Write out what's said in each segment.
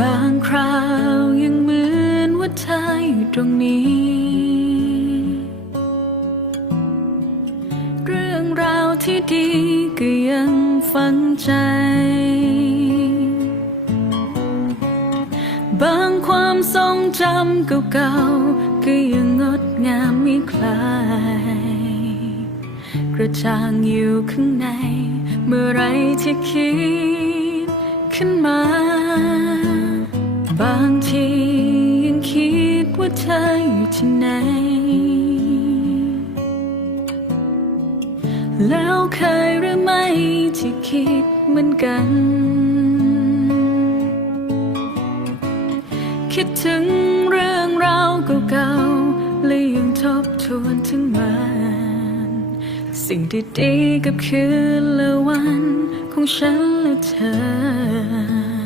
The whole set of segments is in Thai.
บางคราวยังเหมือนว่าเธออยู่ตรงนี้ เรื่องราวที่ดีก็ยังฝังใจ บางความทรงจำเก่าๆก็ยังงดงามไม่คลายกระจ่างอยู่ข้างใน เมื่อไรที่คิดขึ้นมาางทียังคิดว่าเธออยู่ที่ไหน แล้วเคยหรือไม่ที่คิดเหมือนกัน คิดถึงเรื่องราวเก่าๆและยังทบทวนถึงมัน สิ่งดีๆกับคืนและวันของฉันและเธอ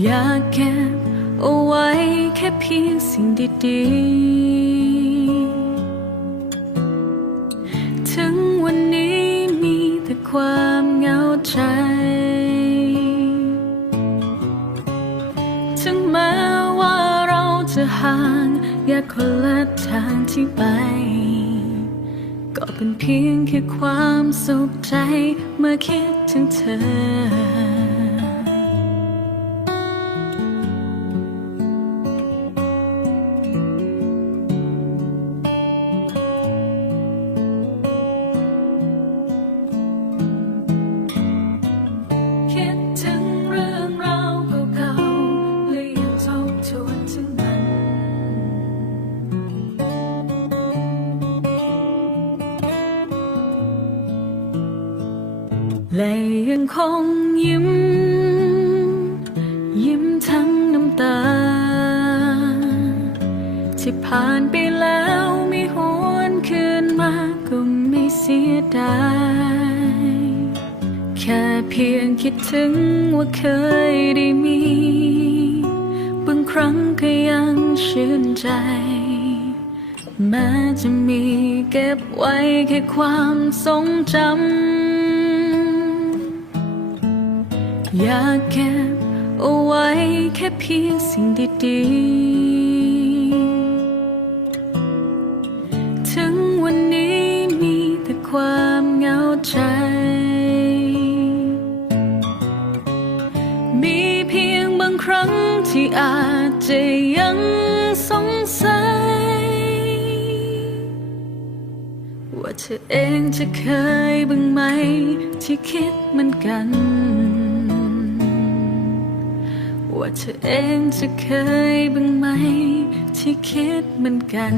อยากเก็บเอาไว้แค่เพียงสิ่งดีๆ ถึงวันนี้มีแต่ความเหงาใจ ถึงแม้ว่าเราจะห่างแยากคนละทางที่ไป ก็เป็นเพียงแค่ความสุขใจเมื่อคิดถึงเธอ ดถึงเรื่องราวเก่าๆและยังทบทวนถึงมัน และยังคงยิ้ม ยิ้มทั้งน้ำตา ที่ผ่านไปแล้วไม่หวนคืนมาก็ไม่เสียดาย แค่เพียงคิดถึงว่าเคยได้มี บางครั้งก็ยังชื่นใจ แม้จะมีเก็บไว้แค่ความทรงจำ อยากเก็บเอาไว้แค่เพียงสิ่งดีๆ ถึงวันนี้มีแต่ความเหงาใจ สงสัย ว่าเธอเองจะเคยบ้างไหม ที่คิดเหมือนกัน ว่าเธอเองจะเคยบ้างไหม ที่คิดเหมือนกัน